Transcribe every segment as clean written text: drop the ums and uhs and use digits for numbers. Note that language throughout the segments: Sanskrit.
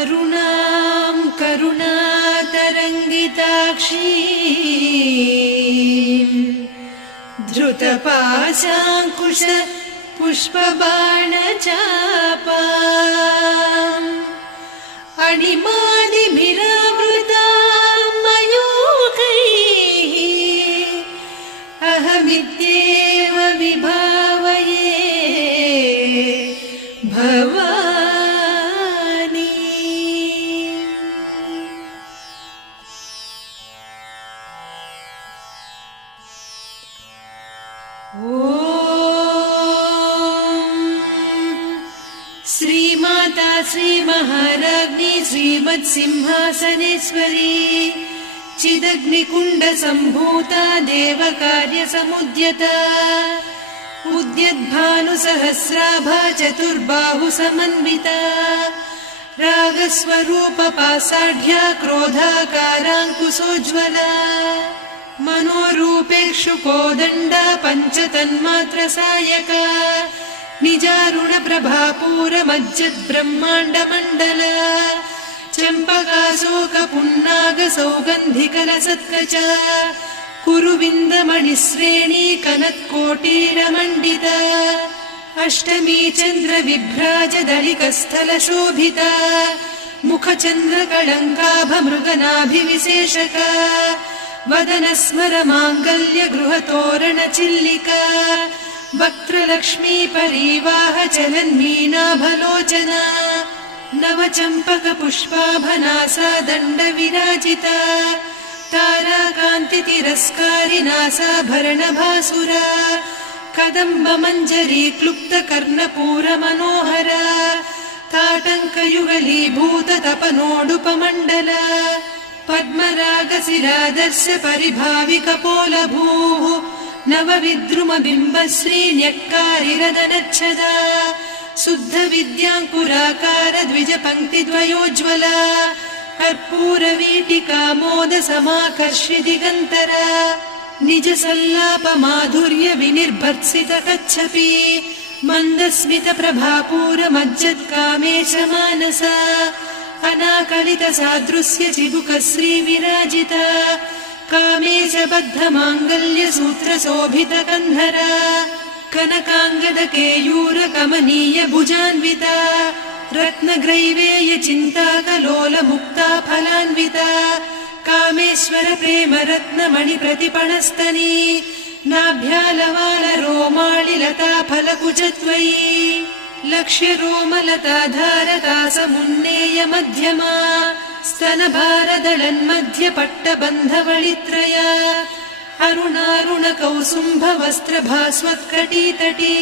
अरुणां करुणातरङ्गिताक्षीं धृतपाशाङ्कुश पुष्पबाणचापाम् अणिमादिभिरावृतां मयूखैः अहमित्येव विभावये भवानी। श्रीमाता श्रीमहाराज्ञी श्रीमत्सिंहासनेश्वरी चिदग्निकुण्डसम्भूता देवकार्यसमुद्यता उद्यद्भानुसहस्राभा चतुर्बाहुसमन्विता रागस्वरूपपासाढ्या क्रोधाकाराङ्कुशोज्ज्वला मनोरूपेक्षु कोदण्डा पञ्चतन्मात्रसायका निजारुणप्रभापूरमज्जद्ब्रह्माण्डमण्डल चम्पकाशोकपुन्नागसौगन्धिकलसत्कचा कुरुविन्दमणिश्रेणी कनत्कोटीरमण्डिता अष्टमी चन्द्रविभ्राजदलिकस्थलशोभिता मुखचन्द्रकळङ्काभमृगनाभिविशेषका वदनस्मरमाङ्गल्यगृहतोरणचिल्लिका वक्त्रलक्ष्मी परीवाह चलन्मीनाभलोचना नवचम्पकपुष्पाभनासा दण्डविराजिता ताराकान्तितिरस्कारिनासाभरणभासुरा कदम्बमञ्जरी क्लुप्तकर्णपूरमनोहरा ताटङ्कयुगलीभूततपनोडुपमण्डला पद्मरागशिरादर्श परिभाविकपोलभूः नवविद्रुमबिम्बश्रीन्यक्कारिरदनच्छदा शुद्धविद्याङ्कुराकार द्विजपङ्क्तिद्वयोज्ज्वला कर्पूरवीटिकामोदसमाकर्षि दिगन्तरा निजसल्लापमाधुर्य विनिर्भर्त्सितकच्छपि मन्दस्मितप्रभापूरमज्जत्कामेशमानसा अनाकलितसादृश्य चिबुकश्रीविराजिता कामेशबद्धमाङ्गल्यसूत्रशोभितकन्धरा कनकाङ्गदकेयूरकमनीय भुजान्विता रत्नग्रैवेयचिन्ताकलोलमुक्ता फलान्विता कामेश्वर प्रेमरत्नमणिप्रतिपणस्तनी नाभ्यालवालरोमाळिलता फलकुचत्वयी लक्ष्यरोमलताधारतासमुन्नेय मध्यमा स्तनभारदळन्मध्यपट्टबन्धवळित्रया अरुणारुणकौसुम्भवस्त्रभास्वत्कटीतटी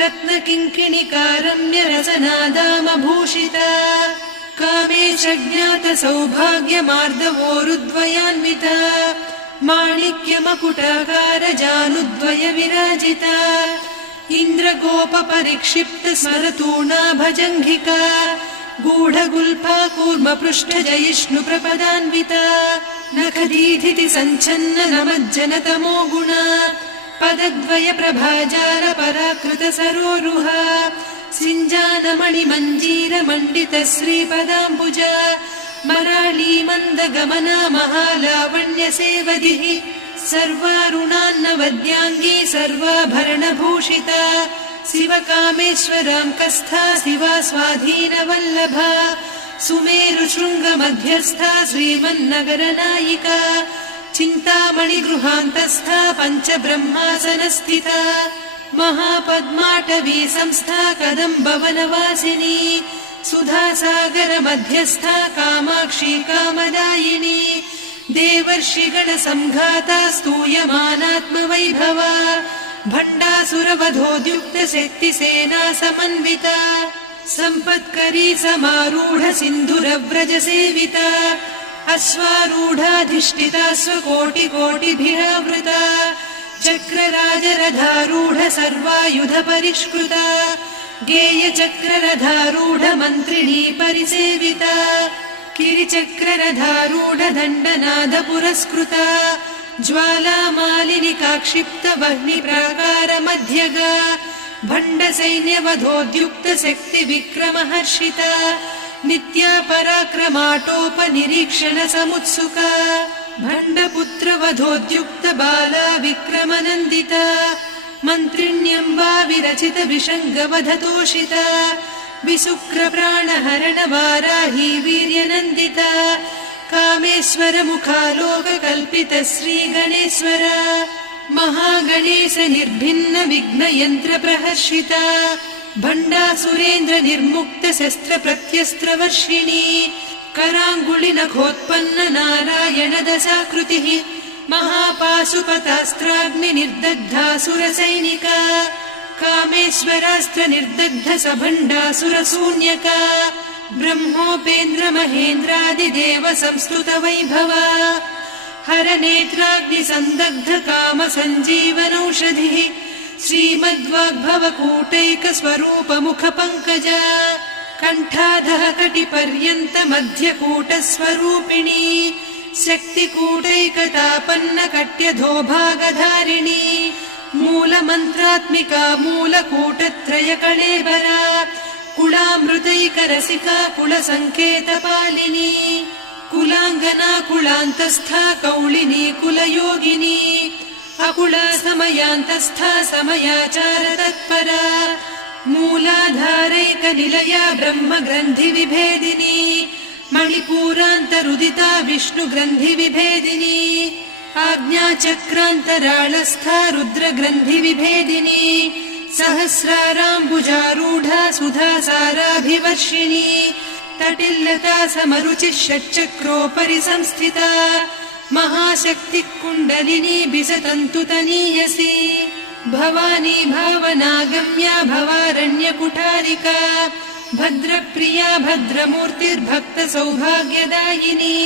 रत्नकिङ्किणिकारम्यरसनादामभूषिता कामेशज्ञातसौभाग्यमार्दवोरुद्वयान्विता माणिक्यमकुटाकारजानुद्वय विराजिता इन्द्रगोपपरिक्षिप्तस्मरतूणाभजङ्घिका गूढगुल्फा कूर्मपृष्ठजयिष्णुप्रपदान्विता नखदीधिति सञ्छन्न नमज्जनतमो गुणा पदद्वय प्रभाजाल पराकृत सरोरुहा सिञ्जानमणिमञ्जीरमण्डित श्रीपदाम्बुजा मराळी मन्दगमना महालावण्य सेवधिः सर्वारुणान्नवद्याङ्गी सर्वाभरणभूषिता शिवकामेश्वराङ्कस्था शिवा स्वाधीनवल्लभा सुमेरुशृङ्गमध्यस्था श्रीमन्नगरनायिका चिन्तामणिगृहान्तस्था पञ्चब्रह्मासनस्थिता महापद्माटवी संस्था कदम्बवनवासिनी सुधासागरमध्यस्था कामाक्षी कामदायिनी देवर्षिगणसङ्घाता स्तूयमानात्मवैभवा भण्डासुरवधोद्युक्तशक्तिसेना समन्विता सम्पत्करी समारूढ सिन्धुरव्रजसेविता अश्वारूढाधिष्ठिता स्वकोटिकोटिभिरावृता चक्रराजरथारूढ सर्वायुध परिष्कृता गेयचक्ररथारूढ मन्त्रिणी परिसेविता किरिचक्ररथारूढ दण्डनाद पुरस्कृता ज्वालामालिनिकाक्षिप्त वह्निप्राकार मध्यगा भण्डसैन्यवधोद्युक्त शक्ति विक्रमहर्षिता नित्या पराक्रमाटोपनिरीक्षण समुत्सुका भण्डपुत्रवधोद्युक्त बाला विक्रमनन्दिता मन्त्रिण्यम्बा विरचित विषङ्गवधतोषिता विशुक्रप्राणहरणवाराही वीर्यनन्दिता कामेश्वर मुखालोककल्पित श्रीगणेश्वर महागणेश निर्भिन्न विघ्नयन्त्र प्रहर्षिता भण्डासुरेन्द्र निर्मुक्त शस्त्र प्रत्यस्त्रवर्षिणी कराङ्गुलिनखोत्पन्न नारायण दशाकृतिः महापाशुपतास्त्राग्नि निर्दग्धासुरसैनिका कामेश्वरास्त्र निर्दग्ध सभण्डासुरशून्यका ब्रह्मोपेन्द्र महेन्द्रादिदेव संस्तुत वैभवा हरनेत्राग्नि संदग्ध काम सञ्जीवनौषधिः श्रीमद्वाग्भवकूटैक स्वरूप मुख पङ्कजा कण्ठाधः कटिपर्यन्त मध्यकूट स्वरूपिणी शक्तिकूटैकतापन्न कट्यधोभागधारिणी मूलमन्त्रात्मिका मूलकूटत्रय कळेबरा कुलामृतैकरसिका कुलसङ्केतपालिनी कुलाङ्गना कुलान्तस्था कौलिनी कुलयोगिनी अकुला समयान्तस्था समयाचार तत्परा मूलाधारैकनिलया ब्रह्मग्रन्थि विभेदिनी मणिपूरान्तरुदिता विष्णुग्रन्थि विभेदिनी आज्ञाचक्रान्तराळस्था रुद्रग्रन्थि विभेदिनी सहस्राराम्बुजारूढा सुधासाराभिवर्षिणी तटिल्लता समरुचिः षट्चक्रोपरि संस्थिता महाशक्तिः कुण्डलिनी बिसतन्तुतनीयसी भवानी भावनागम्या भवारण्यकुठारिका भद्रप्रिया भद्रमूर्तिर्भक्त सौभाग्यदायिनी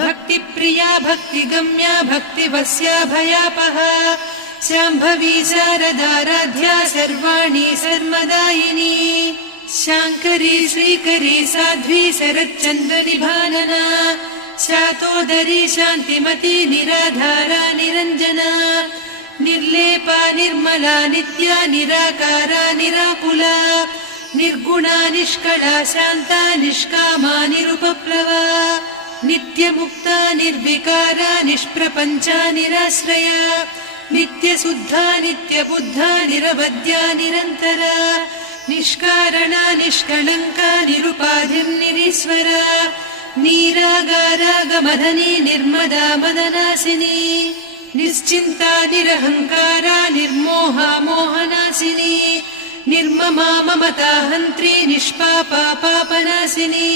भक्तिप्रिया भक्तिगम्या भक्तिवस्या भयापहा शाम्भवी शारदाराध्या सर्वाणि सर्वदायिनी शाङ्करी श्रीकरी साध्वी शरच्चन्द्रनिभानना शातोदरी शान्तिमती निराधारा निरञ्जना निर्लेपा निर्मला नित्या निराकारा निराकुला निर्गुणा निष्कला शान्ता निष्कामा निरुपप्लवा नित्यमुक्ता निर्विकारा निष्प्रपञ्चा निराश्रया नित्यशुद्धा नित्यबुद्धा निरवद्या निरन्तरा निष्कारणा निष्कलङ्का निरुपाधिर्निरीश्वरा नीरागारागमधनी निर्मदा मदनासिनी निश्चिन्ता निरहङ्कारा निर्मोहा मोहनासिनी निर्ममा ममता हन्त्री निष्पापा पापनासिनी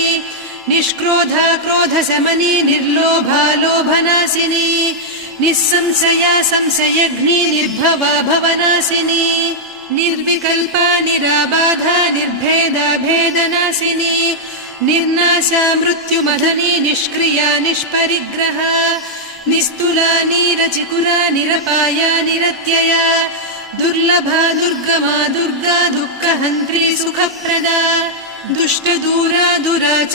निष्क्रोधा क्रोधशमनी निर्लोभा लोभनासिनी निस्संशया संशयघ्नी निर्भवा भवनासिनी निर्विकल्पा निराबाधा निर्भेदा भेदनासिनी निर्नाशा मृत्युमधनी निष्क्रिया निष्परिग्रहा निस्तुला नीरचिकुरा निरपाया निरत्यया दुर्लभा दुर्गमा दुर्गा दुःखहन्त्री सुखप्रदा दुष्टदूरा दुराच